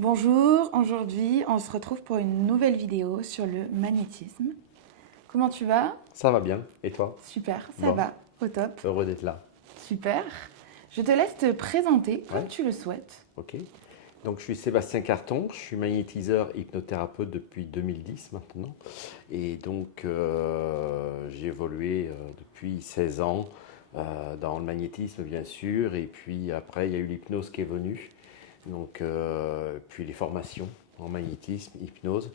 Bonjour, aujourd'hui on se retrouve pour une nouvelle vidéo sur le magnétisme. Comment tu vas? Ça va bien. Et toi? Super, ça Bon, va, au top. heureux d'être là. Super. Je te laisse te présenter comme Ouais, tu le souhaites. ok. Donc, je suis Sébastien Carton, je suis magnétiseur hypnothérapeute depuis 2010 maintenant. Et donc, j'ai évolué depuis 16 ans dans le magnétisme, bien sûr. Et puis après, il y a eu l'hypnose qui est venue. Donc, puis les formations en magnétisme, hypnose.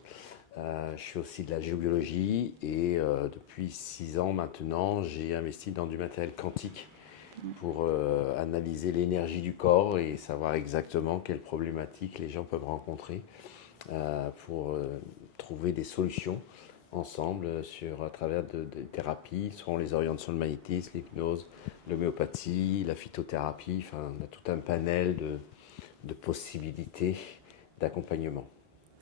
Je fais aussi de la géobiologie et depuis 6 ans maintenant, j'ai investi dans du matériel quantique pour analyser l'énergie du corps et savoir exactement quelles problématiques les gens peuvent rencontrer pour trouver des solutions ensemble à travers de thérapies, soit on les oriente sur le magnétisme, l'hypnose, l'homéopathie, la phytothérapie, enfin on a tout un panel de possibilités d'accompagnement.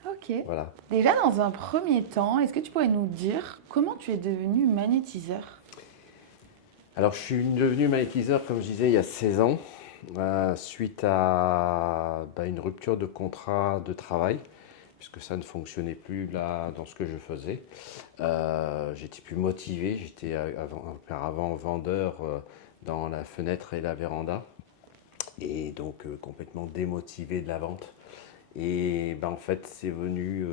Ok. Voilà. Déjà dans un premier temps, est-ce que tu pourrais nous dire comment tu es devenu magnétiseur? Alors je suis devenu magnétiseur, comme je disais, il y a 16 ans, suite à une rupture de contrat de travail, puisque ça ne fonctionnait plus là dans ce que je faisais. J'étais plus motivé, j'étais auparavant vendeur dans la fenêtre et la véranda, et donc complètement démotivé de la vente. Et en fait, c'est venu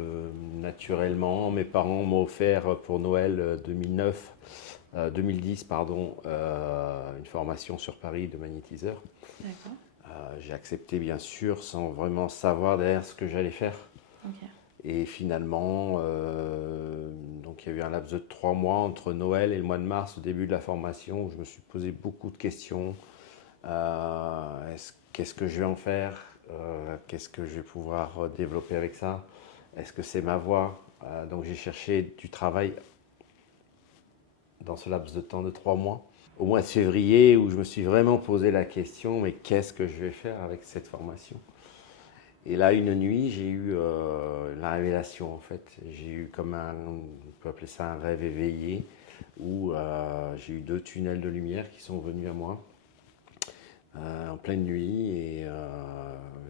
naturellement. Mes parents m'ont offert pour Noël 2010, pardon, une formation sur Paris de magnétiseur. D'accord. J'ai accepté bien sûr sans vraiment savoir derrière ce que j'allais faire. Ok. Et finalement, donc il y a eu un laps de 3 mois entre Noël et le mois de mars, au début de la formation, où je me suis posé beaucoup de questions. Qu'est-ce que je vais en faire? Qu'est-ce que je vais pouvoir développer avec ça? Est-ce que c'est ma voie? Donc j'ai cherché du travail dans ce laps de temps de 3 mois. Au mois de février, où je me suis vraiment posé la question, mais qu'est-ce que je vais faire avec cette formation? Et là, une nuit, j'ai eu la révélation, en fait. J'ai eu comme on peut appeler ça un rêve éveillé, où j'ai eu deux tunnels de lumière qui sont venus à moi en pleine nuit, et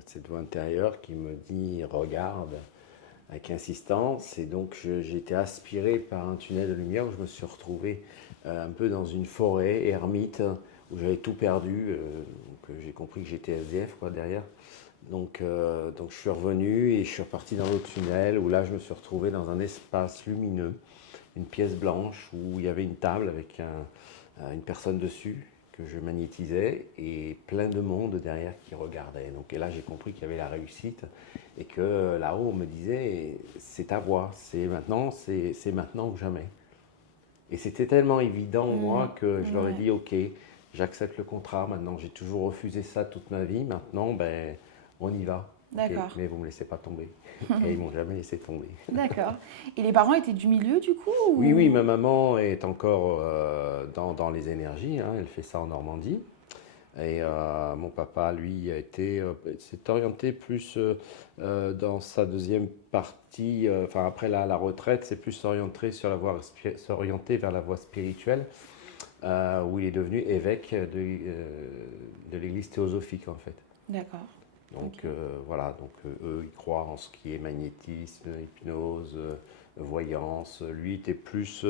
cette voix intérieure qui me dit regarde avec insistance. Et donc j'ai été aspiré par un tunnel de lumière où je me suis retrouvé un peu dans une forêt ermite où j'avais tout perdu. Donc j'ai compris que j'étais SDF quoi derrière. Donc je suis revenu et je suis reparti dans l'autre tunnel où là je me suis retrouvé dans un espace lumineux, une pièce blanche où il y avait une table avec une personne dessus que je magnétisais et plein de monde derrière qui regardait. Donc, et là, j'ai compris qu'il y avait la réussite et que là-haut, on me disait c'est ta voix, c'est maintenant ou jamais. Et c'était tellement évident, moi, que je leur ai Ouais. dit ok, j'accepte le contrat. Maintenant, j'ai toujours refusé ça toute ma vie. Maintenant, ben, on y va. Ok, D'accord. mais vous me laissez pas tomber. Et ils m'ont jamais laissé tomber. D'accord. Et les parents étaient du milieu du coup Oui, oui, ou... ma maman est encore dans les énergies, hein, elle fait ça en Normandie. Et mon papa, lui, s'est orienté plus dans sa deuxième partie, enfin après la retraite, c'est plus s'orienter vers la voie spirituelle, où il est devenu évêque de l'église théosophique en fait. D'accord. Ok. Donc voilà, donc eux, ils croient en ce qui est magnétisme, hypnose, voyance. Lui, il était plus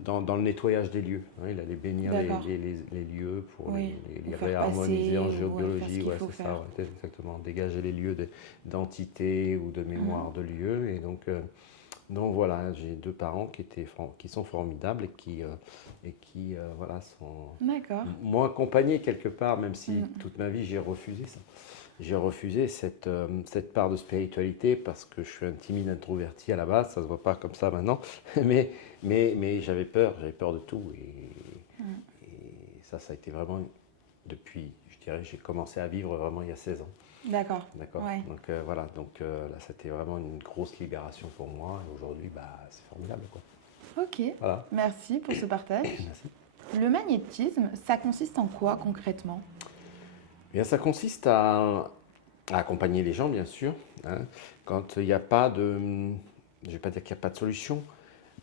dans le nettoyage des lieux, hein. Il allait bénir D'accord. les lieux pour Oui. Ou les faire réharmoniser en passer ou ouais, faire ce géobiologie. qu'il Ouais, faut c'est ça, faire. ouais, exactement. Dégager les lieux d'entités ou de Mhm. mémoire de lieux. Et donc voilà, j'ai deux parents qui sont formidables et qui voilà, D'accord. m'ont accompagné quelque part, même si Mhm. toute ma vie j'ai refusé ça. J'ai refusé cette part de spiritualité parce que je suis un timide introverti à la base, ça se voit pas comme ça maintenant, mais, mais j'avais peur de tout. Et ça a été vraiment depuis, je dirais, j'ai commencé à vivre vraiment il y a 16 ans. D'accord. D'accord. Ouais. Donc voilà, donc là c'était vraiment une grosse libération pour moi et aujourd'hui bah, c'est formidable quoi. Ok. Voilà, Merci pour ce partage. merci. Le magnétisme, ça consiste en quoi concrètement? Bien, ça consiste à accompagner les gens, bien sûr, hein. Quand il n'y a pas de, je ne vais pas dire qu'il n'y a pas de solution,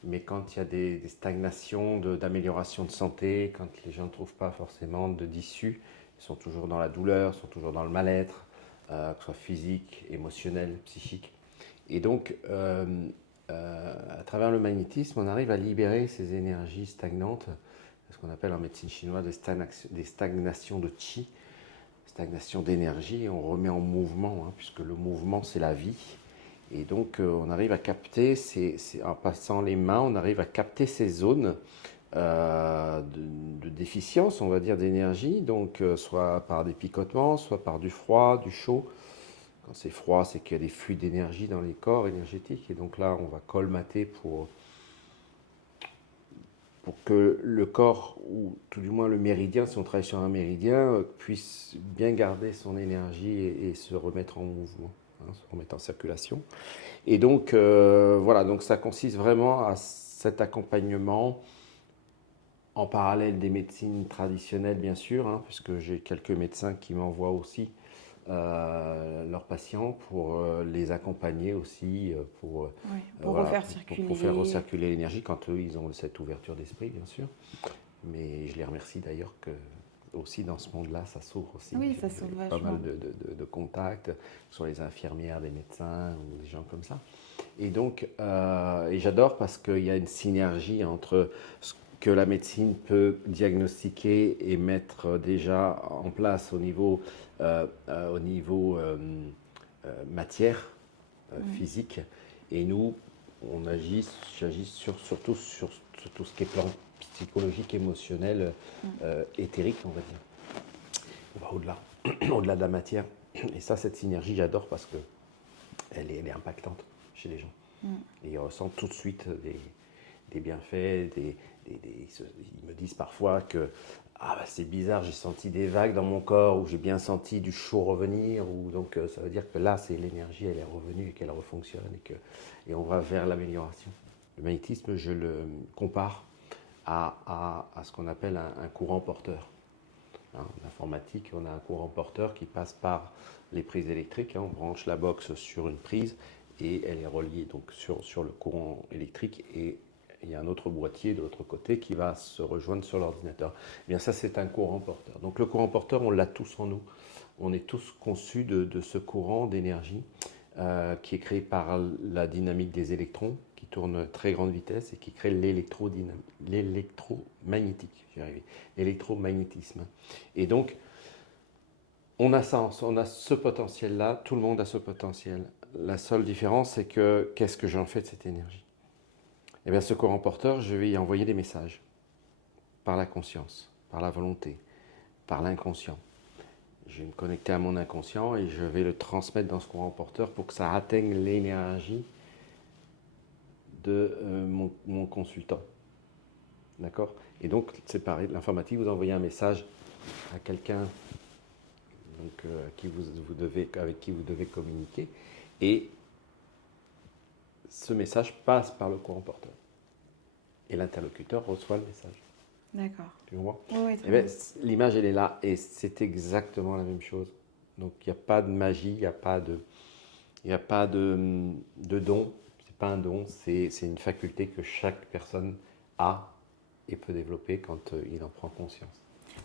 mais quand il y a des stagnations d'amélioration de santé, quand les gens ne trouvent pas forcément d'issue, ils sont toujours dans la douleur, ils sont toujours dans le mal-être, que ce soit physique, émotionnel, psychique. Et donc, à travers le magnétisme, on arrive à libérer ces énergies stagnantes, ce qu'on appelle en médecine chinoise des stagnations de chi, stagnation d'énergie, et on remet en mouvement, hein, puisque le mouvement, c'est la vie. Et donc, on arrive à capter, en passant les mains, on arrive à capter ces zones de déficience, on va dire, d'énergie, donc soit par des picotements, soit par du froid, du chaud. Quand c'est froid, c'est qu'il y a des flux d'énergie dans les corps énergétiques, et donc là, on va colmater pour que le corps, ou tout du moins le méridien, si on travaille sur un méridien, puisse bien garder son énergie et se remettre en mouvement, hein, se remettre en circulation. Et donc, voilà, donc ça consiste vraiment à cet accompagnement en parallèle des médecines traditionnelles, bien sûr, hein, puisque j'ai quelques médecins qui m'envoient aussi leurs patients pour les accompagner aussi, Oui, pour voilà, refaire circuler. pour faire recirculer l'énergie quand eux, ils ont cette ouverture d'esprit, bien sûr. Mais je les remercie d'ailleurs que aussi dans ce monde-là, ça s'ouvre aussi. Oui, ça J'ai s'ouvre pas vachement. mal de contacts, que ce soit les infirmières, des médecins ou des gens comme ça. Et donc, et j'adore parce qu'il y a une synergie entre ce que la médecine peut diagnostiquer et mettre déjà en place au niveau matière physique. Et nous, j'agis surtout sur tout ce qui est plan psychologique, émotionnel, éthérique, on va dire. On va au-delà, au-delà de la matière. Et ça, cette synergie, j'adore parce que elle est impactante chez les gens. Et ils ressentent tout de suite des bienfaits, ils me disent parfois que ah bah c'est bizarre, j'ai senti des vagues dans mon corps, ou j'ai bien senti du chaud revenir, ou donc ça veut dire que là, c'est l'énergie, elle est revenue et qu'elle refonctionne, et on va vers l'amélioration. Le magnétisme, je le compare à ce qu'on appelle un courant porteur. Hein, en informatique, on a un courant porteur qui passe par les prises électriques. Hein, on branche la box sur une prise et elle est reliée donc sur le courant électrique, et il y a un autre boîtier de l'autre côté qui va se rejoindre sur l'ordinateur. Eh bien ça, c'est un courant porteur. Donc le courant porteur, on l'a tous en nous. On est tous conçus de ce courant d'énergie qui est créé par la dynamique des électrons qui tournent à très grande vitesse et qui crée l'électromagnétique, l'électromagnétisme. Et donc, on a ça, on a ce potentiel-là, tout le monde a ce potentiel. La seule différence, c'est que qu'est-ce que j'en fais de cette énergie? Eh bien, ce courant porteur, je vais y envoyer des messages par la conscience, par la volonté, par l'inconscient. Je vais me connecter à mon inconscient et je vais le transmettre dans ce courant porteur pour que ça atteigne l'énergie de mon consultant. D'accord? Et donc, c'est pareil, l'informatique, vous envoyez un message à quelqu'un donc, avec qui vous devez communiquer, et ce message passe par le courant porteur. Et l'interlocuteur reçoit le message. D'accord. Tu vois? Oui, Eh bien, l'image, elle est là, et c'est exactement la même chose. Donc, il n'y a pas de magie, il n'y a pas de don. C'est pas un don, c'est une faculté que chaque personne a et peut développer quand il en prend conscience.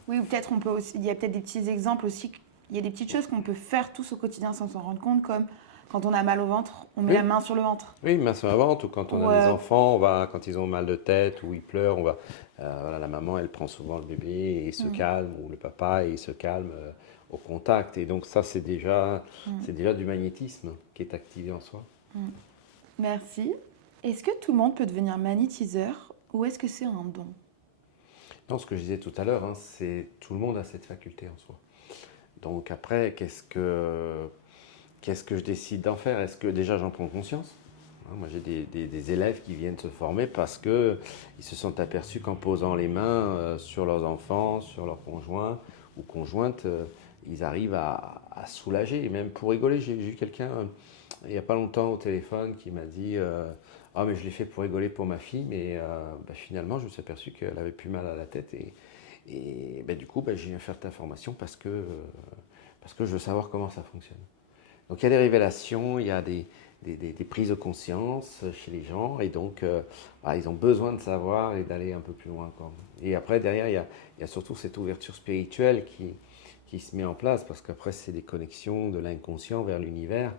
Oui, ou peut-être on peut aussi, il y a peut-être des petits exemples aussi. Il y a des petites choses qu'on peut faire tous au quotidien sans s'en rendre compte, comme quand on a mal au ventre, on met Oui. la main sur le ventre. Oui, main sur la ventre, ou quand on a des enfants, quand ils ont mal de tête ou ils pleurent, voilà, la maman, elle prend souvent le bébé et il se calme, ou le papa, et il se calme au contact. Et donc ça, c'est déjà du magnétisme qui est activé en soi. Merci. Est-ce que tout le monde peut devenir magnétiseur ou est-ce que c'est un don? Non, ce que je disais tout à l'heure, hein, c'est tout le monde a cette faculté en soi. Donc après, qu'est-ce que je décide d'en faire? Est-ce que déjà j'en prends conscience? Moi, j'ai des élèves qui viennent se former parce qu'ils se sont aperçus qu'en posant les mains sur leurs enfants, sur leurs conjoints ou conjointes, ils arrivent à soulager. Et même pour rigoler, j'ai eu quelqu'un il n'y a pas longtemps au téléphone qui m'a dit ah, mais je l'ai fait pour rigoler pour ma fille, mais finalement, je me suis aperçu qu'elle avait plus mal à la tête. Et du coup, je viens faire ta formation parce que je veux savoir comment ça fonctionne. Donc il y a des révélations, il y a des prises de conscience chez les gens, et donc ils ont besoin de savoir et d'aller un peu plus loin encore. Et après, derrière, il y a surtout cette ouverture spirituelle qui qui se met en place, parce qu'après, c'est des connexions de l'inconscient vers l'univers.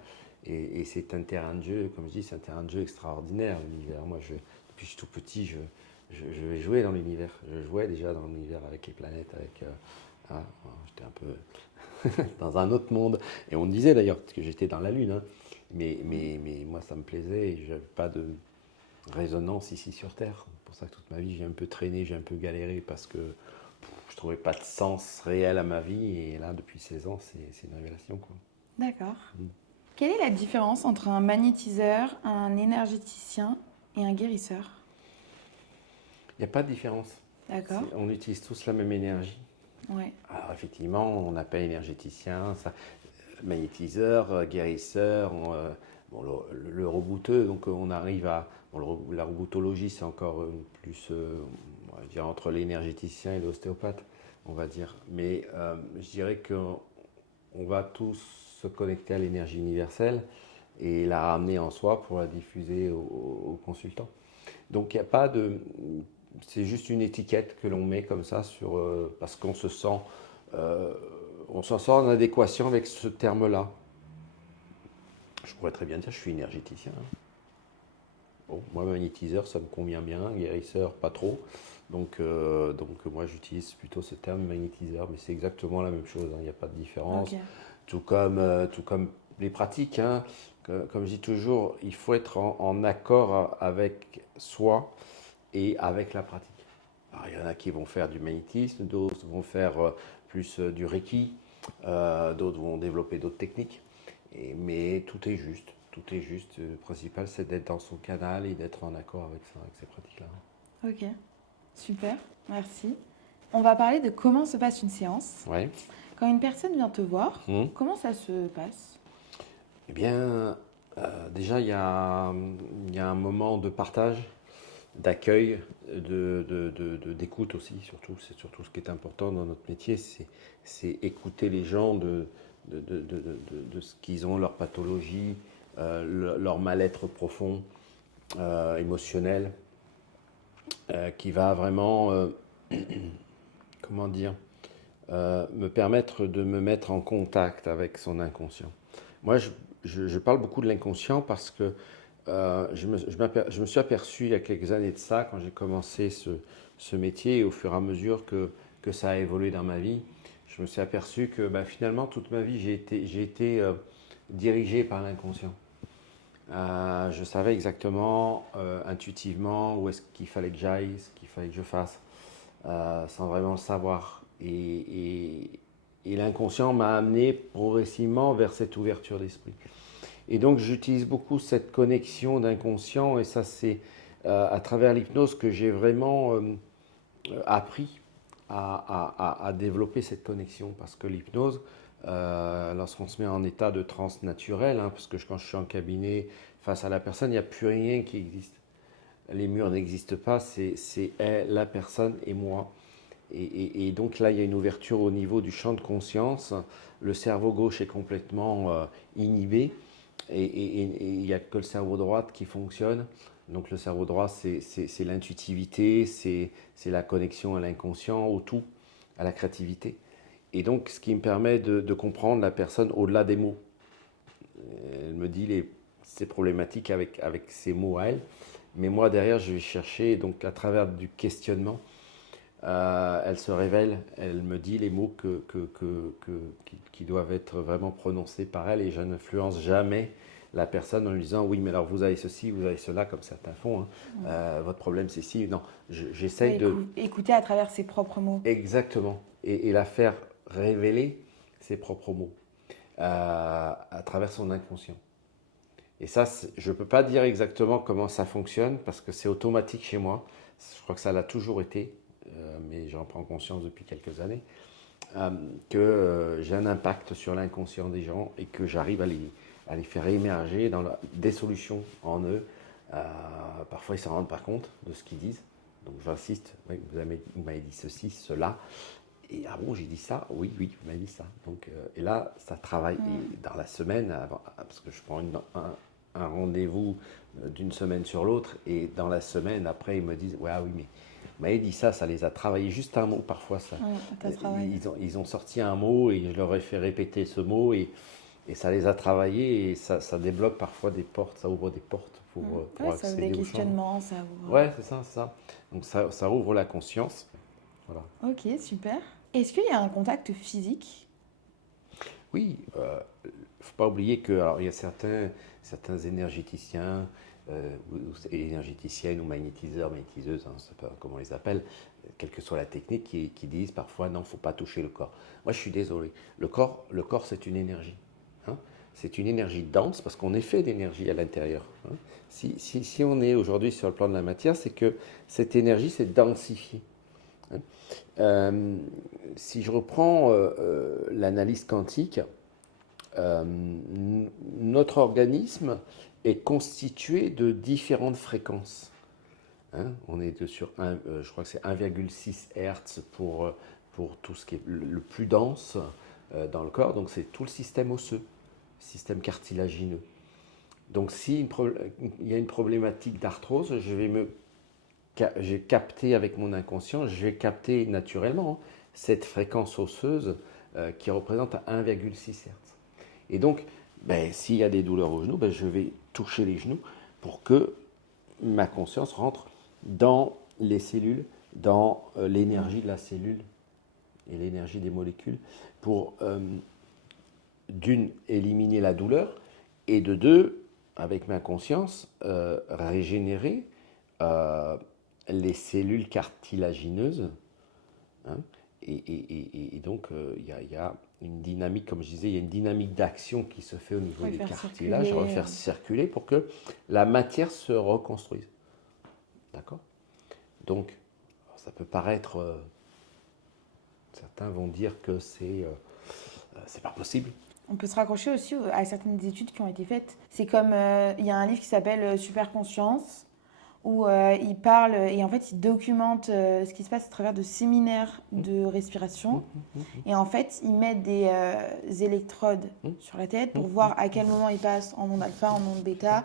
Et c'est un terrain de jeu, comme je dis, c'est un terrain de jeu extraordinaire, l'univers. Moi, depuis que je suis tout petit, je vais jouer dans l'univers. Je jouais déjà dans l'univers avec les planètes, voilà, j'étais un peu dans un autre monde. Et on me disait d'ailleurs que j'étais dans la Lune, hein. Mais moi, ça me plaisait et je n'avais pas de résonance ici sur Terre. C'est pour ça que toute ma vie, j'ai un peu traîné, j'ai un peu galéré parce que je ne trouvais pas de sens réel à ma vie. Et là, depuis 16 ans, c'est une révélation, quoi. D'accord. Quelle est la différence entre un magnétiseur, un énergéticien et un guérisseur? Il n'y a pas de différence. D'accord. On utilise tous la même énergie. Ouais. Alors effectivement, on appelle énergéticien, ça, magnétiseur, guérisseur, bon, le rebouteux, donc on arrive à... Bon, la reboutologie, c'est encore plus, on va dire, entre l'énergéticien et l'ostéopathe, on va dire. Mais je dirais qu'on va tous se connecter à l'énergie universelle et la ramener en soi pour la diffuser aux consultants. Donc il n'y a pas de... C'est juste une étiquette que l'on met comme ça sur, parce qu'on se sent, on s'en sort en adéquation avec ce terme-là. Je pourrais très bien dire je suis énergéticien. Bon, moi magnétiseur ça me convient bien, guérisseur pas trop. Donc moi j'utilise plutôt ce terme magnétiseur, mais c'est exactement la même chose, hein, il n'y a pas de différence. Ok. Tout comme les pratiques, hein, comme je dis toujours, il faut être en accord avec soi et avec la pratique. Alors, il y en a qui vont faire du magnétisme, d'autres vont faire plus du Reiki, d'autres vont développer d'autres techniques. Mais tout est juste, tout est juste. Le principal, c'est d'être dans son canal et d'être en accord avec ça, avec ces pratiques-là. Ok. Super. Merci. On va parler de comment se passe une séance. Ouais. Quand une personne vient te voir, Mmh. comment ça se passe? Eh bien, déjà, il y a un moment de partage, d'accueil, d'écoute aussi, surtout. C'est surtout ce qui est important dans notre métier, c'est écouter les gens de ce qu'ils ont, leur pathologie, leur mal-être profond, émotionnel, qui va vraiment, comment dire, me permettre de me mettre en contact avec son inconscient. Moi, je parle beaucoup de l'inconscient parce que je me suis aperçu il y a quelques années de ça, quand j'ai commencé ce métier, et au fur et à mesure que ça a évolué dans ma vie, je me suis aperçu que finalement, toute ma vie, j'ai été dirigé par l'inconscient. Je savais exactement, intuitivement, où est-ce qu'il fallait que j'aille, ce qu'il fallait que je fasse, sans vraiment le savoir. Et l'inconscient m'a amené progressivement vers cette ouverture d'esprit. Et donc j'utilise beaucoup cette connexion d'inconscient, et ça c'est à travers l'hypnose que j'ai vraiment appris à développer cette connexion, parce que l'hypnose, lorsqu'on se met en état de transe naturelle, hein, parce que quand je suis en cabinet face à la personne, il n'y a plus rien qui existe. Les murs n'existent pas, c'est la personne et moi. Et donc là, il y a une ouverture au niveau du champ de conscience. Le cerveau gauche est complètement inhibé, et il n'y a que le cerveau droit qui fonctionne. Donc le cerveau droit, c'est l'intuitivité, c'est la connexion à l'inconscient, au tout, à la créativité. Et donc ce qui me permet de comprendre la personne au-delà des mots. Elle me dit ses problématiques avec ses mots à elle. Mais moi, derrière, je vais chercher, donc à travers du questionnement, elle se révèle, elle me dit les mots qui doivent être vraiment prononcés par elle, et je n'influence jamais la personne en lui disant oui, mais alors vous avez ceci, vous avez cela, comme certains font, hein. Votre problème c'est ci. Non, j'essaye de... Écouter à travers ses propres mots. Exactement, et la faire révéler ses propres mots à travers son inconscient. Et ça, je ne peux pas dire exactement comment ça fonctionne, parce que c'est automatique chez moi. Je crois que ça l'a toujours été, mais j'en prends conscience depuis quelques années, que j'ai un impact sur l'inconscient des gens, et que j'arrive à les faire émerger dans des solutions en eux. Parfois, ils ne s'en rendent pas compte de ce qu'ils disent. Donc j'insiste, oui, vous m'avez dit ceci, cela. Et ah bon, j'ai dit ça? Oui, vous m'avez dit ça. Donc, et là, ça travaille. Et dans la semaine, parce que je prends un rendez-vous d'une semaine sur l'autre, et dans la semaine, après, ils me disent, ouais, ah oui, mais vous m'avez dit ça, ça les a travaillés, juste un mot parfois, ça. t'as travaillé. Ils ont sorti un mot et je leur ai fait répéter ce mot, et ça les a travaillés, et ça débloque parfois des portes, ça ouvre des portes pour Ouais, ça ouvre des accéder aux champs. questionnements, ça ouvre. Ouais, c'est ça, c'est ça. Donc ça ouvre la conscience. Voilà. Ok, super. Est-ce qu'il y a un contact physique? Oui, faut pas oublier que alors, il y a certains énergéticiens, ou énergéticiennes ou magnétiseurs, magnétiseuses, hein, je sais pas comment on les appelle, quelle que soit la technique, qui disent parfois non, faut pas toucher le corps. Moi, je suis désolé. Le corps, c'est une énergie. Hein. C'est une énergie dense parce qu'on est fait d'énergie à l'intérieur. Hein. Si on est aujourd'hui sur le plan de la matière, c'est que cette énergie s'est densifiée. Hein. Si je reprends l'analyse quantique, notre organisme est constitué de différentes fréquences. Hein, on est sur je crois que c'est 1,6 Hz pour tout ce qui est le plus dense dans le corps. Donc c'est tout le système osseux, système cartilagineux. Donc si il y a une problématique d'arthrose, j'ai capté avec mon inconscient, je vais capter naturellement cette fréquence osseuse qui représente 1,6 Hz. Et donc, s'il y a des douleurs aux genoux, je vais toucher les genoux pour que ma conscience rentre dans les cellules, dans l'énergie de la cellule et l'énergie des molécules pour, d'une, éliminer la douleur, et de deux, avec ma conscience, régénérer les cellules cartilagineuses. Hein, et donc, il y a une dynamique, comme je disais, il y a une dynamique d'action qui se fait au niveau des cartilages, refaire circuler pour que la matière se reconstruise. D'accord? Donc, ça peut paraître... certains vont dire que c'est pas possible. On peut se raccrocher aussi à certaines études qui ont été faites. C'est comme, il y a un livre qui s'appelle Superconscience, où il parle et en fait il documente ce qui se passe à travers de séminaires de respiration. Et en fait, il met des électrodes sur la tête pour voir à quel moment il passe en onde alpha, en onde bêta.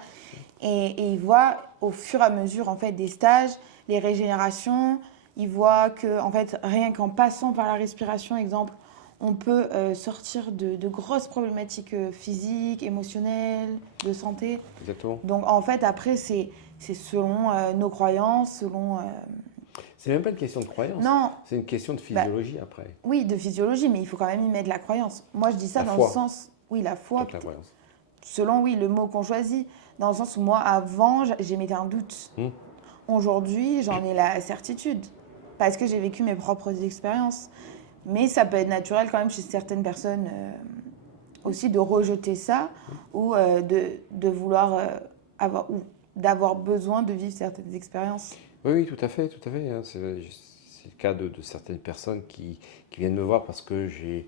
Et il voit au fur et à mesure en fait, des stages, les régénérations. Il voit que en fait, rien qu'en passant par la respiration, exemple, on peut sortir de grosses problématiques physiques, émotionnelles, de santé. Exactement. Donc en fait, après, c'est selon nos croyances, selon... C'est même pas une question de croyance. Non. C'est une question de physiologie après. Oui, de physiologie, mais il faut quand même y mettre de la croyance. Moi, je dis ça La dans foi. le sens... Oui, la foi. La croyance. Selon, oui, le mot qu'on choisit. Dans le sens où moi, avant, j'émettais un doute. Aujourd'hui, j'en ai la certitude. Parce que j'ai vécu mes propres expériences. Mais ça peut être naturel quand même chez certaines personnes aussi de rejeter ça ou de vouloir avoir... ou d'avoir besoin de vivre certaines expériences. Oui, tout à fait, tout à fait. Hein. C'est le cas de certaines personnes qui viennent me voir parce que j'ai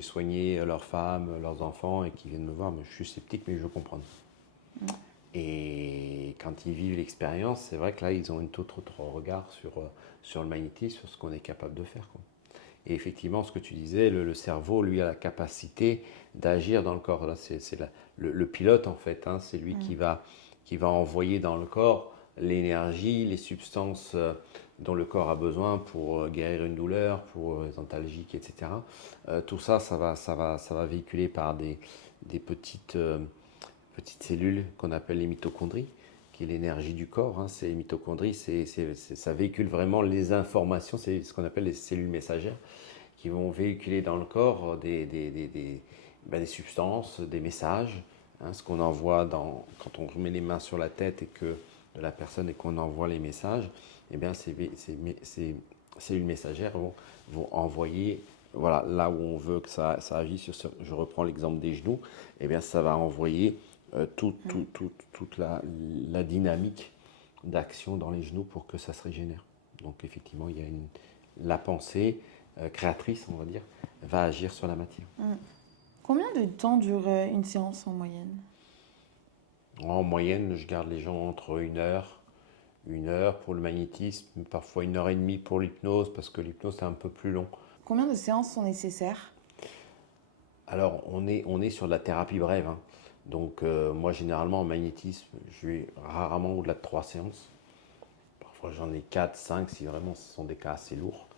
soigné leurs femmes, leurs enfants, et qui viennent me voir. Mais je suis sceptique, mais je comprends. Et quand ils vivent l'expérience, c'est vrai que là, ils ont un autre regard sur le magnétisme, sur ce qu'on est capable de faire, quoi. Et effectivement, ce que tu disais, le cerveau, lui, a la capacité d'agir dans le corps. Là, c'est le pilote, en fait. Hein, c'est lui qui va envoyer dans le corps l'énergie, les substances dont le corps a besoin pour guérir une douleur, pour les antalgiques, etc. Tout ça, ça va véhiculer par des petites cellules qu'on appelle les mitochondries, qui est l'énergie du corps. Hein. Ces mitochondries, ça véhicule vraiment les informations, c'est ce qu'on appelle les cellules messagères, qui vont véhiculer dans le corps des substances, des messages. Hein, ce qu'on envoie quand on met les mains sur la tête de la personne et qu'on envoie les messages, eh bien ces cellules messagères vont envoyer, voilà, là où on veut que ça agisse. Je reprends l'exemple des genoux, eh bien ça va envoyer toute la dynamique d'action dans les genoux pour que ça se régénère. Donc effectivement, il y a la pensée créatrice, on va dire, va agir sur la matière. Combien de temps dure une séance en moyenne? En moyenne, je garde les gens entre 1 heure pour le magnétisme, parfois 1h30 pour l'hypnose, parce que l'hypnose c'est un peu plus long. Combien de séances sont nécessaires? Alors, on est sur de la thérapie brève. Hein. Donc moi, généralement, en magnétisme, je vais rarement au-delà de 3 séances. Parfois, j'en ai 4, 5, si vraiment ce sont des cas assez lourds.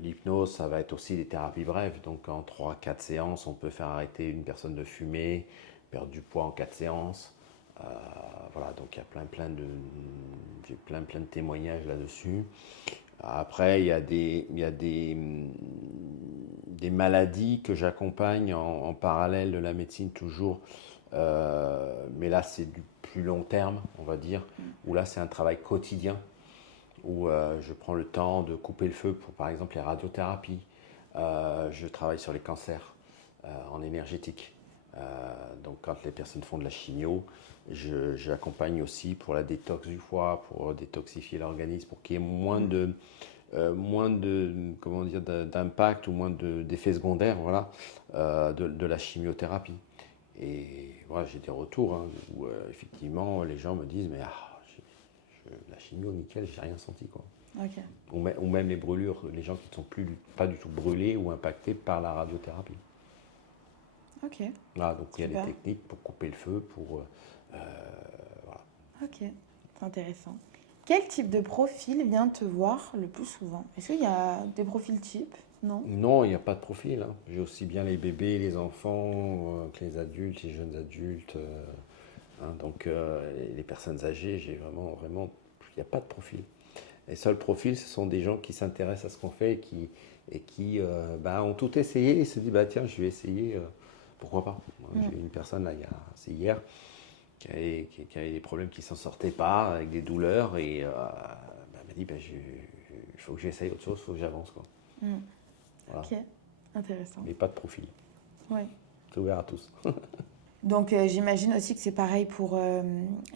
L'hypnose, ça va être aussi des thérapies brèves. Donc en 3-4 séances, on peut faire arrêter une personne de fumer, perdre du poids en 4 séances. Voilà, donc il y a j'ai plein de témoignages là-dessus. Après, il y a des maladies que j'accompagne en parallèle de la médecine toujours. Mais là, c'est du plus long terme, on va dire, où là, c'est un travail quotidien, où je prends le temps de couper le feu pour, par exemple, les radiothérapies. Je travaille sur les cancers en énergétique. Donc, quand les personnes font de la chimio, j'accompagne aussi pour la détox du foie, pour détoxifier l'organisme, pour qu'il y ait moins de comment dire, d'impact ou moins d'effets secondaires, voilà, de la chimiothérapie. Et voilà, j'ai des retours hein, où effectivement les gens me disent mais la chimio nickel, j'ai rien senti quoi. Ok. Ou même les brûlures, les gens qui ne sont pas du tout brûlés ou impactés par la radiothérapie. Ok. Voilà, donc il y a Super. des techniques pour couper le feu, pour voilà. Ok, c'est intéressant. Quel type de profil vient te voir le plus souvent? Est-ce qu'il y a des profils types? Non? Non, il n'y a pas de profil, hein. J'ai aussi bien les bébés, les enfants, que les adultes, les jeunes adultes. Hein, donc les personnes âgées, j'ai vraiment, il n'y a pas de profil. Les seuls profils, ce sont des gens qui s'intéressent à ce qu'on fait et qui ont tout essayé et se disent bah tiens, je vais essayer, pourquoi pas. Moi, j'ai eu une personne là, c'est hier, qui avait des problèmes qui s'en sortaient pas, avec des douleurs et elle m'a dit il faut que j'essaye autre chose, il faut que j'avance quoi. Mm. Voilà. Ok, intéressant. Mais pas de profil. Ouais. C'est ouvert à tous. Donc j'imagine aussi que c'est pareil pour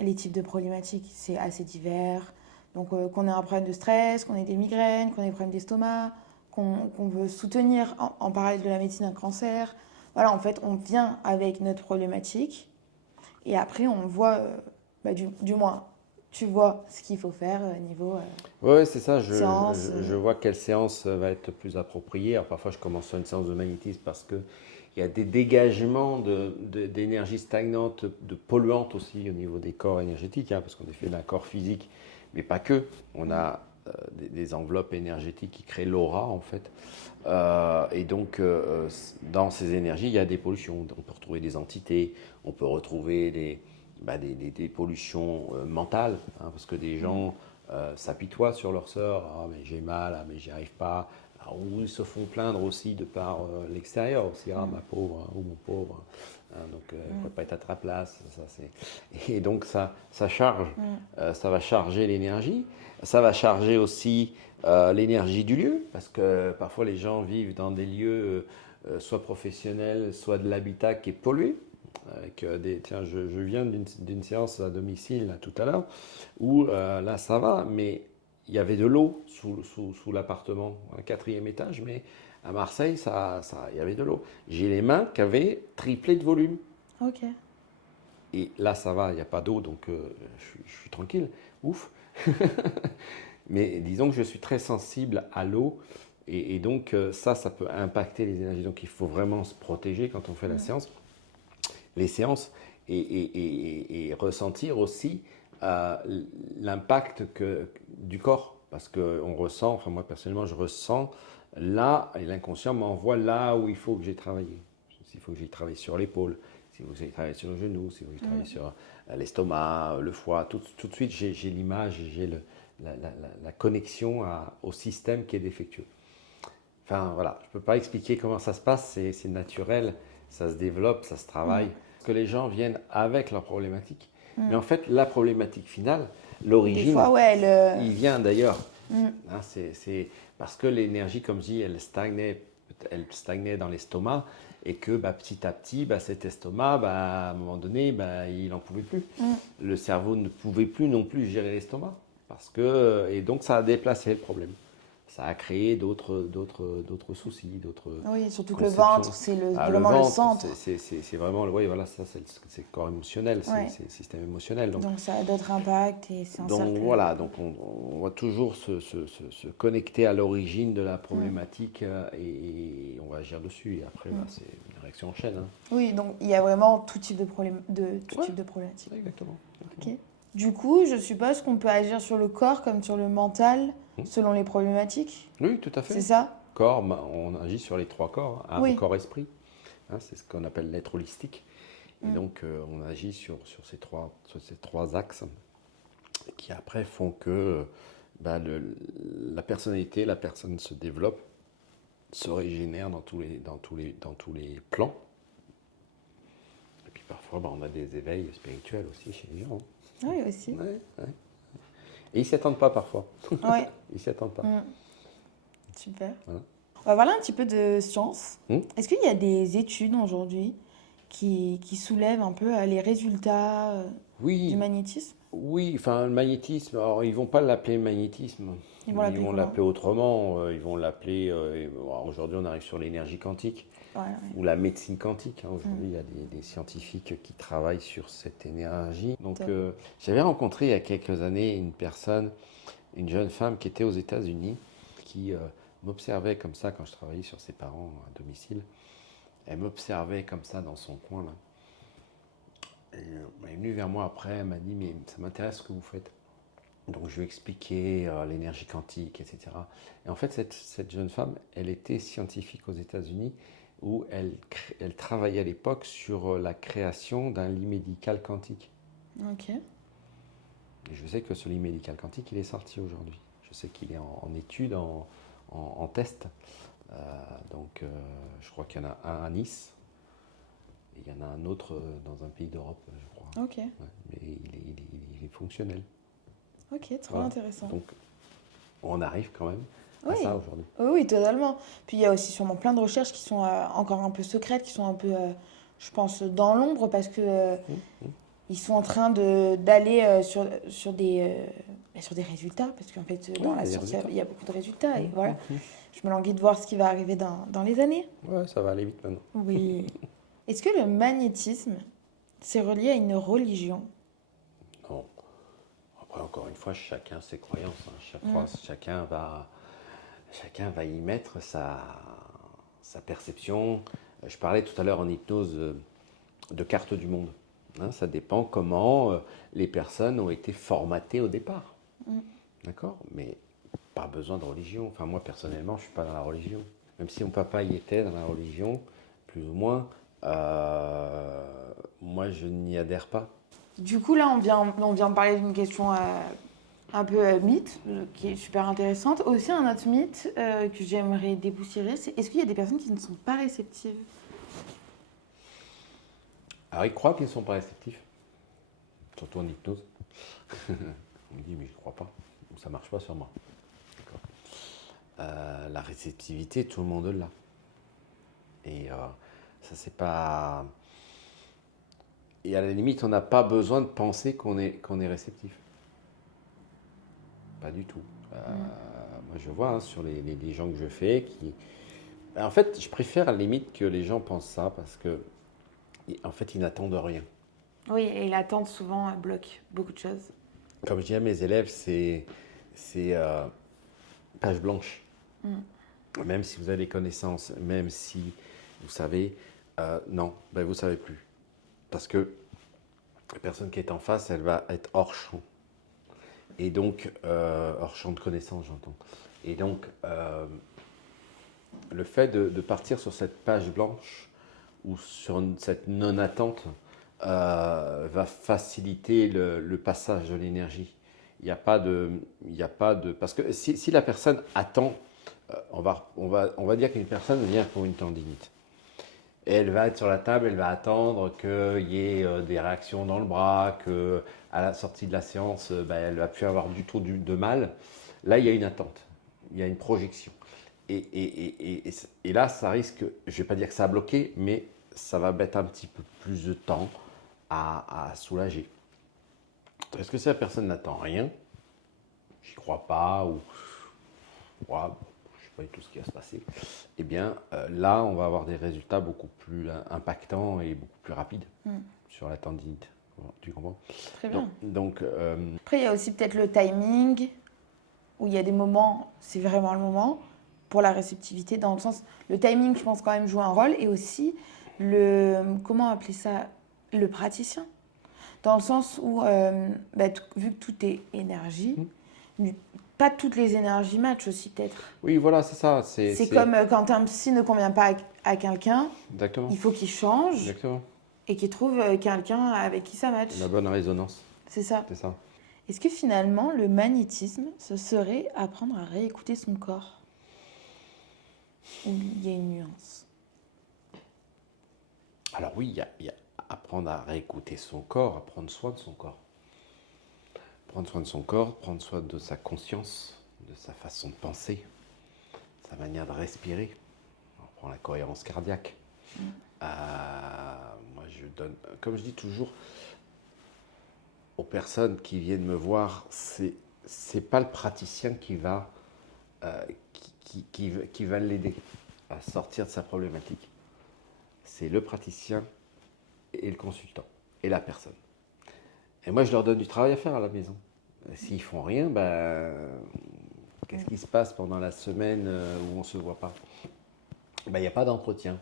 les types de problématiques. C'est assez divers. Donc qu'on ait un problème de stress, qu'on ait des migraines, qu'on ait des problèmes d'estomac, qu'on veut soutenir en parallèle de la médecine un cancer. Voilà, en fait, on vient avec notre problématique et après on voit, du moins, tu vois ce qu'il faut faire niveau Oui, c'est ça. séance. Je vois quelle séance va être plus appropriée. Alors, parfois, je commence sur une séance de magnétisme parce qu'il y a des dégagements d'énergie stagnante, de polluantes aussi au niveau des corps énergétiques, hein, parce qu'on est fait d'un corps physique, mais pas que. On a des enveloppes énergétiques qui créent l'aura, en fait. Et donc, dans ces énergies, il y a des pollutions. On peut retrouver des entités, on peut retrouver des pollutions mentales, hein, parce que des gens s'apitoient sur leur sort. Ah, mais j'ai mal, ah, mais j'y arrive pas. Alors, ou ils se font plaindre aussi de par l'extérieur aussi. Ah, ma pauvre, hein, ou mon pauvre. Hein, donc, je ne pourrais pas être à ta place. Et donc, ça charge. Ça va charger l'énergie. Ça va charger aussi l'énergie du lieu, parce que parfois les gens vivent dans des lieux soit professionnels, soit de l'habitat qui est pollué. Tiens, je viens d'une séance à domicile là, tout à l'heure, où là ça va, mais il y avait de l'eau sous l'appartement, un 4e étage, mais à Marseille, il y avait de l'eau. J'ai les mains qui avaient triplé de volume. Ok. Et là, ça va, il n'y a pas d'eau, donc je suis tranquille. Ouf. Mais disons que je suis très sensible à l'eau. Et donc, ça peut impacter les énergies. Donc, il faut vraiment se protéger quand on fait la séance, les séances, et ressentir aussi l'impact du corps. Parce qu'on ressent, enfin moi personnellement, je ressens là, et l'inconscient m'envoie là où il faut que j'ai travaillé. S'il faut que j'ai travaillé sur l'épaule, si vous avez travaillé sur le genou, si vous avez travaillé sur l'estomac, le foie, tout de suite j'ai l'image, j'ai la connexion au système qui est défectueux. Enfin voilà, je ne peux pas expliquer comment ça se passe, c'est naturel, ça se développe, ça se travaille. Que les gens viennent avec leurs problématiques. Mais en fait, la problématique finale, l'origine, Des fois, ouais, il vient d'ailleurs. Hein, c'est parce que l'énergie, comme je dis, elle stagnait dans l'estomac et que petit à petit, cet estomac, à un moment donné, il n'en pouvait plus. Le cerveau ne pouvait plus non plus gérer l'estomac. Et donc, ça a déplacé le problème. ça a créé d'autres soucis, d'autres Oui, surtout que le conceptions. ventre, c'est Ah, vraiment le ventre, centre. c'est vraiment, oui, voilà, ça, c'est le corps émotionnel, Ouais. c'est le système émotionnel. Donc ça a d'autres impacts et c'est un Donc cercle. voilà, donc on va toujours se connecter à l'origine de la problématique et on va agir dessus. Et après, bah, c'est une réaction en chaîne. Hein. Oui, donc il y a vraiment tout type de Ouais. type de problématique. Exactement. Ok. Du coup, je suppose qu'on peut agir sur le corps comme sur le mental selon les problématiques. Oui, tout à fait. C'est ça? Corps, on agit sur les trois corps, âme, Oui. corps, esprit. Hein, c'est ce qu'on appelle l'être holistique. Et donc, on agit sur ces trois axes qui après font que bah, la personnalité, la personne se développe, se régénère dans tous les plans. Et puis parfois, bah, on a des éveils spirituels aussi chez les gens. Oui, aussi. Ouais. Et ils ne s'y attendent pas parfois. Ouais. Ils ne s'y attendent pas. Super. Voilà. On va parler un petit peu de science. Hmm. Est-ce qu'il y a des études aujourd'hui qui soulèvent un peu les résultats Oui, du magnétisme? oui, enfin le magnétisme, alors ils vont pas l'appeler magnétisme, Ils vont l'appeler comment? l'appeler autrement, ils vont l'appeler, aujourd'hui on arrive sur l'énergie quantique Ouais, ou la médecine quantique, hein. Aujourd'hui il y a des scientifiques qui travaillent sur cette énergie. Donc Top. j'avais rencontré il y a quelques années une jeune femme qui était aux États-Unis, qui m'observait comme ça quand je travaillais sur ses parents à domicile. Elle m'observait comme ça dans son coin là. Elle est venue vers moi après, elle m'a dit mais ça m'intéresse ce que vous faites. Donc je lui ai expliqué l'énergie quantique, etc. Et en fait cette jeune femme, elle était scientifique aux États-Unis où elle travaillait à l'époque sur la création d'un lit médical quantique. Ok. Et je sais que ce lit médical quantique, il est sorti aujourd'hui. Je sais qu'il est en étude, en test. Donc je crois qu'il y en a un à Nice. Et il y en a un autre dans un pays d'Europe, je crois. Ok. Ouais, mais il est fonctionnel. Ok, trop Voilà. intéressant. Donc, on arrive quand même à Oui. ça aujourd'hui. Oui, totalement. Puis il y a aussi sûrement plein de recherches qui sont encore un peu secrètes, qui sont un peu, je pense, dans l'ombre parce que ils sont en train d'aller sur des résultats. Parce qu'en fait, dans la il y a des science, résultats. il y a beaucoup de résultats. Et voilà, je me languis de voir ce qui va arriver dans les années. Ouais, ça va aller vite maintenant. Oui. Est-ce que le magnétisme, c'est relié à une religion? Non. Après, encore une fois, chacun ses croyances. Hein. Chacun va y mettre sa perception. Je parlais tout à l'heure en hypnose de carte du monde. Hein, ça dépend comment les personnes ont été formatées au départ. D'accord? Mais pas besoin de religion. Enfin, moi, personnellement, je ne suis pas dans la religion. Même si mon papa y était dans la religion, plus ou moins, moi, je n'y adhère pas. Du coup, là, on vient de parler d'une question un peu mythe, qui est super intéressante. Aussi, un autre mythe que j'aimerais dépoussiérer, c'est est-ce qu'il y a des personnes qui ne sont pas réceptives? Alors, ils croient qu'ils ne sont pas réceptifs, surtout en hypnose. On me dit, mais je ne crois pas, ou ça ne marche pas sur moi. D'accord. La réceptivité, tout le monde l'a. Et ça, c'est pas. Et à la limite, on n'a pas besoin de penser qu'on est réceptif. Pas du tout. Moi, je vois hein, sur les gens que je fais qui. En fait, je préfère à la limite que les gens pensent ça parce que, en fait, ils n'attendent rien. Oui, et l'attente souvent bloque beaucoup de choses. Comme je dis à mes élèves, c'est page blanche. Même si vous avez des connaissances, même si vous savez, non, ben vous ne savez plus. Parce que la personne qui est en face, elle va être hors champ. Et donc, hors champ de connaissances, j'entends. Et donc, le fait de partir sur cette page blanche ou sur cette non-attente va faciliter le passage de l'énergie. Il n'y a pas de, parce que si la personne attend, on va dire qu'une personne vient pour une tendinite. Et elle va être sur la table, elle va attendre qu'il y ait des réactions dans le bras, qu'à la sortie de la séance, elle ne va plus avoir du tout de mal. Là, il y a une attente, il y a une projection. Et là, ça risque, je ne vais pas dire que ça a bloqué, mais ça va mettre un petit peu plus de temps à soulager. Est-ce que si la personne n'attend rien, j'y crois pas, ou pas du tout ce qui va se passer, eh bien là, on va avoir des résultats beaucoup plus impactants et beaucoup plus rapides sur la tendinite. Tu comprends? Très bien. Donc, Après, il y a aussi peut-être le timing, où il y a des moments, c'est vraiment le moment, pour la réceptivité, dans le sens, le timing, je pense quand même joue un rôle, et aussi comment appeler ça, le praticien. Dans le sens où, vu que tout est énergie, pas toutes les énergies matchent aussi peut-être. oui, voilà, c'est ça. C'est comme quand un psy ne convient pas à quelqu'un, Exactement. il faut qu'il change Exactement. et qu'il trouve quelqu'un avec qui ça match. La bonne résonance, C'est ça. c'est ça. Est-ce que finalement, le magnétisme, ce serait apprendre à réécouter son corps? Ou il y a une nuance? Alors oui, il y a apprendre à réécouter son corps, à prendre soin de son corps. Prendre soin de son corps, prendre soin de sa conscience, de sa façon de penser, sa manière de respirer. On prend la cohérence cardiaque. Moi, je donne, comme je dis toujours aux personnes qui viennent me voir, c'est pas le praticien qui va l'aider à sortir de sa problématique. C'est le praticien et le consultant et la personne. Et moi, je leur donne du travail à faire à la maison. S'ils font rien, qu'est-ce qui se passe pendant la semaine où on ne se voit pas? Il n'y a pas d'entretien.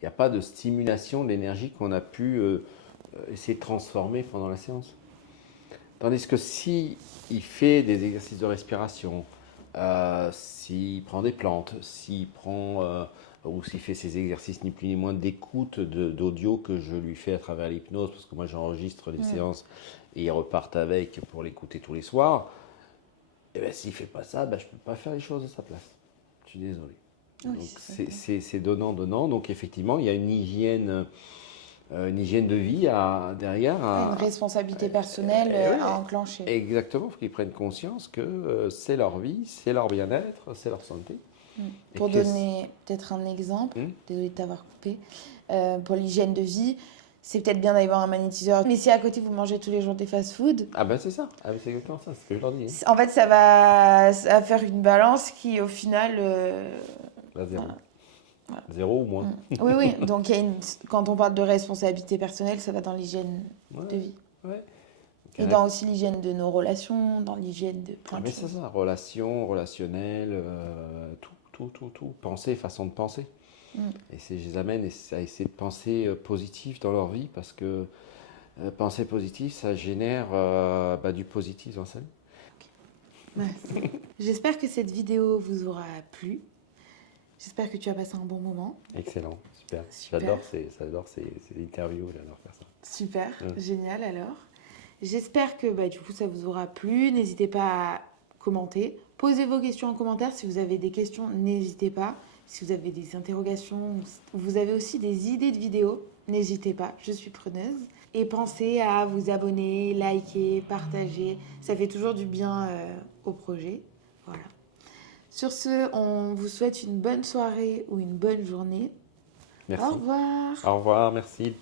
Il n'y a pas de stimulation de l'énergie qu'on a pu essayer de transformer pendant la séance. Tandis que s'il fait des exercices de respiration, s'il prend des plantes, s'il prend ou s'il fait ses exercices ni plus ni moins d'écoute d'audio que je lui fais à travers l'hypnose, parce que moi j'enregistre les séances et ils repartent avec pour l'écouter tous les soirs, et bien s'il ne fait pas ça, je ne peux pas faire les choses à sa place. Je suis désolé. Oui, donc c'est donnant. Donc effectivement, il y a une hygiène de vie derrière. Une responsabilité personnelle à enclencher. Exactement, il faut qu'ils prennent conscience que c'est leur vie, c'est leur bien-être, c'est leur santé. Pour donner peut-être un exemple, désolée de t'avoir coupé, pour l'hygiène de vie, c'est peut-être bien d'aller voir un magnétiseur. Mais si à côté vous mangez tous les jours des fast-food, C'est ça, c'est exactement ça, c'est ce que je leur dis. En fait, ça va faire une balance qui au final... Zéro. Voilà. Zéro ou moins. Oui. Donc quand on parle de responsabilité personnelle, ça va dans l'hygiène de vie. Ouais. Et dans aussi l'hygiène de nos relations, dans l'hygiène de plein de choses. C'est ça, relations, relationnel, tout. Penser, façon de penser. Et je les amène à essayer de penser positif dans leur vie, parce que penser positif, ça génère du positif dans sa vie. J'espère que cette vidéo vous aura plu. J'espère que tu as passé un bon moment. Excellent, super. J'adore ces interviews, j'adore faire ça. Super, génial alors. J'espère que du coup ça vous aura plu. N'hésitez pas à commenter. Posez vos questions en commentaire. Si vous avez des questions, n'hésitez pas. Si vous avez des interrogations, vous avez aussi des idées de vidéos, n'hésitez pas, je suis preneuse. Et pensez à vous abonner, liker, partager. Ça fait toujours du bien au projet. Voilà. Sur ce, on vous souhaite une bonne soirée ou une bonne journée. Merci. Au revoir. Au revoir, merci.